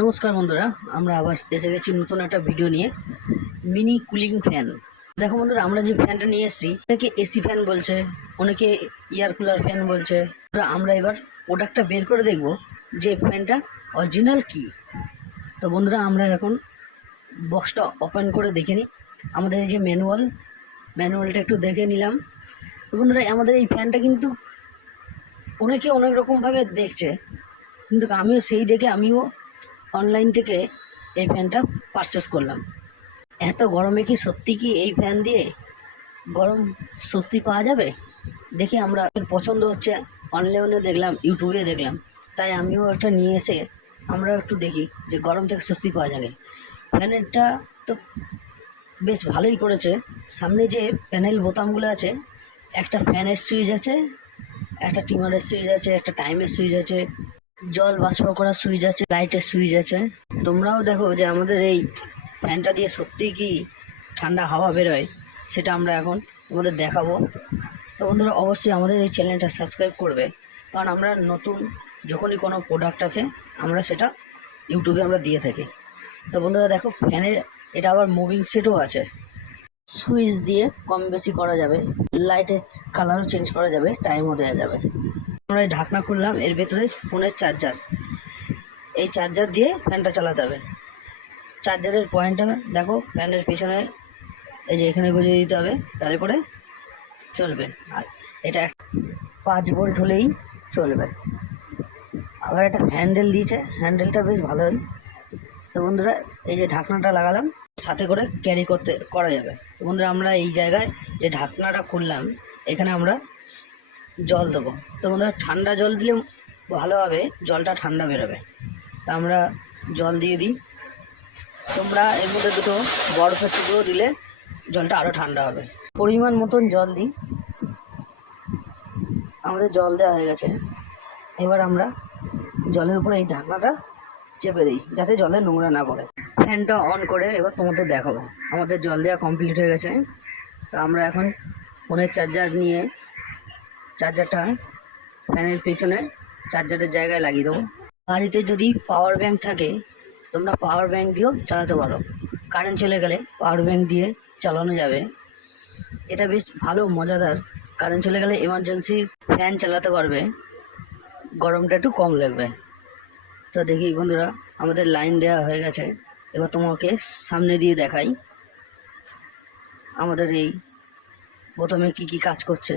নমস্কার বন্ধুরা, আমরা আবার এসে গেছি নতুন একটা ভিডিও নিয়ে। Mini cooling fan. দেখো বন্ধুরা, আমরা যে ফ্যানটা নিয়ে এসেছি অনেকে এসি ফ্যান বলছে, অনেকে এয়ার কুলার ফ্যান বলছে। আমরা এবার প্রোডাক্টটা বের করে দেখব যে ফ্যানটা অরিজিনাল কি। তো বন্ধুরা, আমরা এখন বক্সটা ওপেন করে দেখে নিই। আমাদের এই যে ম্যানুয়ালটা একটু দেখে নিলাম। তো বন্ধুরা, আমাদের এই ফ্যানটা কিন্তু অনেকে অনেক রকমভাবে দেখছে, কিন্তু আমিও সেই দেখে আমিও অনলাইন থেকে এই ফ্যানটা পারচেস করলাম। এত গরমে কি সত্যি কি এই ফ্যান দিয়ে গরম স্বস্তি পাওয়া যাবে? দেখি আমরা পছন্দ হচ্ছে, অনলাইনে দেখলাম, ইউটিউবে দেখলাম, তাই আমিও একটা নিয়ে এসে আমরা একটু দেখি যে গরম থেকে স্বস্তি পাওয়া যাবে। ফ্যানেরটা তো বেশ ভালোই করেছে। সামনে যে প্যানেল বোতামগুলো আছে, একটা ফ্যানের সুইচ আছে, একটা টিমারের সুইচ আছে, একটা টাইমের সুইচ আছে, জল বাষ্প করার সুইচ আছে, লাইটের সুইচ আছে। তোমরাও দেখো যে আমাদের এই ফ্যানটা দিয়ে সত্যিই কি ঠান্ডা হাওয়া বেরোয়, সেটা আমরা এখন তোমাদের দেখাবো। তো বন্ধুরা, অবশ্যই আমাদের এই চ্যানেলটা সাবস্ক্রাইব করবে, কারণ আমরা নতুন যখনই কোনো প্রোডাক্ট আছে আমরা সেটা ইউটিউবে আমরা দিয়ে থাকি। তো বন্ধুরা দেখো, ফ্যানের এটা আবার মুভিং সেটও আছে, সুইচ দিয়ে কম বেশি করা যাবে, লাইটের কালারও চেঞ্জ করা যাবে, টাইমও দেওয়া যাবে। আমরা এই ঢাকনা খুললাম, এর ভেতরে ফোনের চার্জার, এই চার্জার দিয়ে ফ্যানটা চালাতে হবে। চার্জারের পয়েন্টটা দেখো, ফ্যানের পিছনে এই যে এখানে গুঁজে দিতে হবে, তারপরে চলবে। আর এটা 5 ভোল্ট হলেই চলবে। আবার একটা হ্যান্ডেল দিয়েছে, হ্যান্ডেলটা বেশ ভালোই। তো বন্ধুরা, এই যে ঢাকনাটা লাগালাম, সাথে করে ক্যারি করা যাবে। তো বন্ধুরা, আমরা এই জায়গায় যে ঢাকনাটা খুললাম, এখানে আমরা জল দেবো। তো বন্ধুরা, ঠান্ডা জল দিলে ভালো হবে, জলটা ঠান্ডা বেরোবে। তা আমরা জল দিয়ে দিই। তোমরা এর মধ্যে দুটো বরফের টুকরো দিলে জলটা আরও ঠান্ডা হবে। পরিমাণ মতন জল দিই। আমাদের জল দেওয়া হয়ে গেছে। এবার আমরা জলের উপরে এই ঢাকনাটা চেপে দিই, যাতে জলে নোংরা না পড়ে। ফ্যানটা অন করে এবার তোমাদের দেখাবো। আমাদের জল দেওয়া কমপ্লিট হয়ে গেছে। তা আমরা এখন ফোনের চার্জার নিয়ে চার্জারটা ফ্যানের পেছনে চার্জারের জায়গায় লাগিয়ে দেবো। বাড়িতে যদি পাওয়ার ব্যাংক থাকে, তোমরা পাওয়ার ব্যাংক দিয়েও চালাতে পারো। কারেন্ট চলে গেলে পাওয়ার ব্যাংক দিয়ে চালানো যাবে। এটা বেশ ভালো, মজাদার। কারেন্ট চলে গেলে এমার্জেন্সি ফ্যান চালাতে পারবে, গরমটা একটু কম লাগবে। তো দেখি বন্ধুরা, আমাদের লাইন দেওয়া হয়ে গেছে। এবার তোমাকে সামনে দিয়ে দেখাই আমাদের এই প্রথমে কি কি কাজ করছে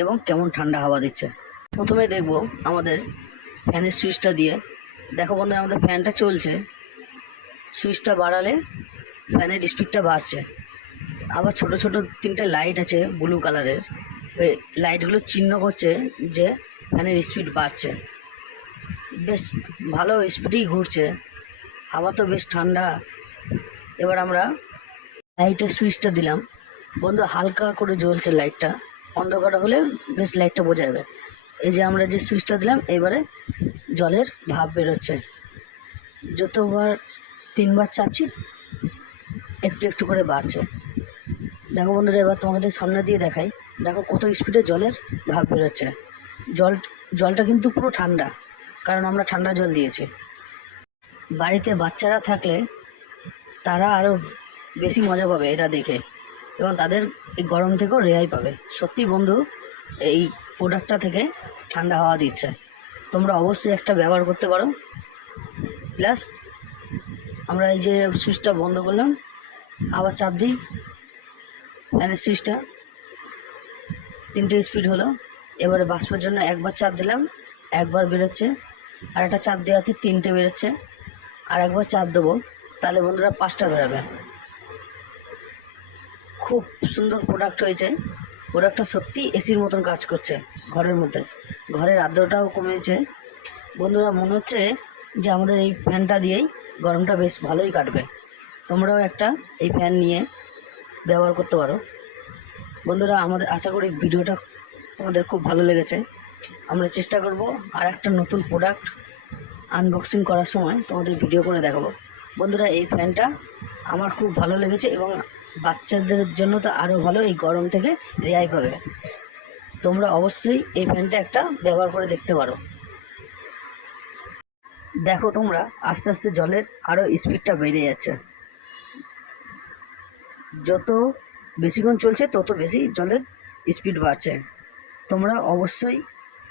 এবং কেমন ঠান্ডা হাওয়া দিচ্ছে। প্রথমে দেখব আমাদের ফ্যানের সুইচটা দিয়ে। দেখো বন্ধুরা, আমাদের ফ্যানটা চলছে, সুইচটা বাড়ালে ফ্যানের স্পিডটা বাড়ছে। আবার ছোট ছোট 3টে লাইট আছে ব্লু কালারের, ওই লাইটগুলো চিহ্ন করছে যে ফ্যানের স্পিড বাড়ছে। বেশ ভালো স্পিডেই ঘুরছে, হাওয়া তো বেশ ঠান্ডা। এবার আমরা লাইটের সুইচটা দিলাম। বন্ধু, হালকা করে জ্বলছে লাইটটা, অন্ধকার হলে বেশ লাইটটা বোঝা যাবে। এই যে আমরা যে সুইচটা দিলাম, এবারে জলের ভাপ বেরোচ্ছে। যতবার 3বার চাপছি একটু একটু করে বাড়ছে। দেখো বন্ধুরা, এবার তোমাদের সামনে দিয়ে দেখাই। দেখো কত স্পিডে জলের ভাপ বেরোচ্ছে। জলটা কিন্তু পুরো ঠান্ডা, কারণ আমরা ঠান্ডা জল দিয়েছি। বাড়িতে বাচ্চারা থাকলে তারা আরও বেশি মজা পাবে এটা দেখে, এবং তাদের এই গরম থেকেও রেহাই পাবে। সত্যি বন্ধু, এই প্রোডাক্টটা থেকে ঠান্ডা হাওয়া দিচ্ছে। তোমরা অবশ্যই একটা ব্যবহার করতে পারো। প্লাস আমরা এই যে সুইচটা বন্ধ করলাম, আবার চাপ দিই ফ্যানের সুইচটা, 3টে স্পিড হলো। এবারে বাষ্পের জন্য একবার চাপ দিলাম, একবার বেরোচ্ছে। আর একটা চাপ দেওয়াতে 3টে বেরোচ্ছে। আর একবার চাপ দেবো, তাহলে বন্ধুরা 5টা বেরোবে। খুব সুন্দর প্রোডাক্ট হয়েছে। প্রোডাক্টটা সত্যি এসির মতন কাজ করছে ঘরের মধ্যে। ঘরের আর্দ্রতাও কমেছে। বন্ধুরা, মনে হচ্ছে যে আমাদের এই ফ্যানটা দিয়েই গরমটা বেশ ভালোই কাটবে। তোমরাও একটা এই ফ্যান নিয়ে ব্যবহার করতে পারো। বন্ধুরা, আমাদের আশা করি ভিডিওটা তোমাদের খুব ভালো লেগেছে। আমরা চেষ্টা করব আর একটা নতুন প্রোডাক্ট আনবক্সিং করার সময় তোমাদের ভিডিও করে দেখাবো। বন্ধুরা, এই ফ্যানটা আমার খুব ভালো লেগেছে, এবং বাচ্চাদের জন্য তো আরও ভালো, এই গরম থেকে রেহাই পাবে। তোমরা অবশ্যই এই ফ্যানটা একটা ব্যবহার করে দেখতে পারো। দেখো তোমরা আস্তে আস্তে জলের আরও স্পিডটা বেড়ে যাচ্ছে, যত বেশিক্ষণ চলছে তত বেশি জলের স্পিড বাড়ছে। তোমরা অবশ্যই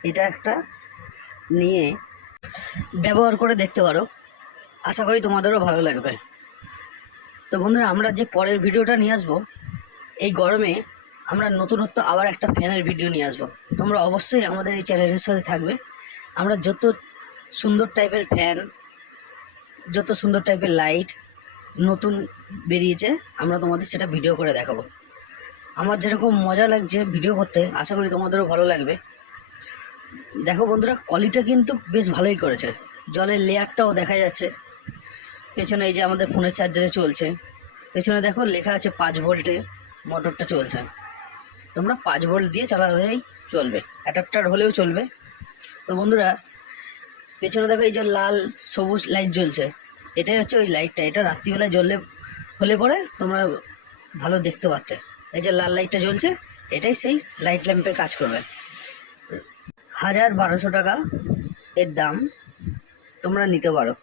এটা একটা নিয়ে ব্যবহার করে দেখতে পারো, আশা করি তোমাদেরও ভালো লাগবে। তো বন্ধুরা, আমরা যে পরের ভিডিওটা নিয়ে আসবো, এই গরমে আমরা নতুনত্ব আবার একটা ফ্যানের ভিডিও নিয়ে আসবো। তোমরা অবশ্যই আমাদের এই চ্যানেলের সাথে থাকবে। আমরা যত সুন্দর টাইপের ফ্যান, যত সুন্দর টাইপের লাইট নতুন বেরিয়েছে, আমরা তোমাদের সেটা ভিডিও করে দেখাবো। আমার যেরকম মজা লাগছে ভিডিও করতে, আশা করি তোমাদেরও ভালো লাগবে। দেখো বন্ধুরা, কোয়ালিটিটা কিন্তু বেশ ভালোই করেছে, জলের লেয়ারটাও দেখা যাচ্ছে। পেছনে এই যে আমাদের ফোনের চার্জারে চলছে, পেছনে দেখো লেখা আছে 5 ভোল্টে মোটরটা চলছে। তোমরা 5 ভোল্ট দিয়ে চালালেই চলবে, অ্যাডাপ্টার হলেও চলবে। তো বন্ধুরা, পেছনে দেখো এই যে লাল সবুজ লাইট জ্বলছে, এটাই হচ্ছে ওই লাইটটা। এটা রাত্রিবেলায় জ্বললে হলে পরে তোমরা ভালো দেখতে পারতে। এই যে লাল লাইটটা জ্বলছে, এটাই সেই লাইট ল্যাম্পের কাজ করবে। 1200 টাকা এর দাম, তোমরা নিতে পারো।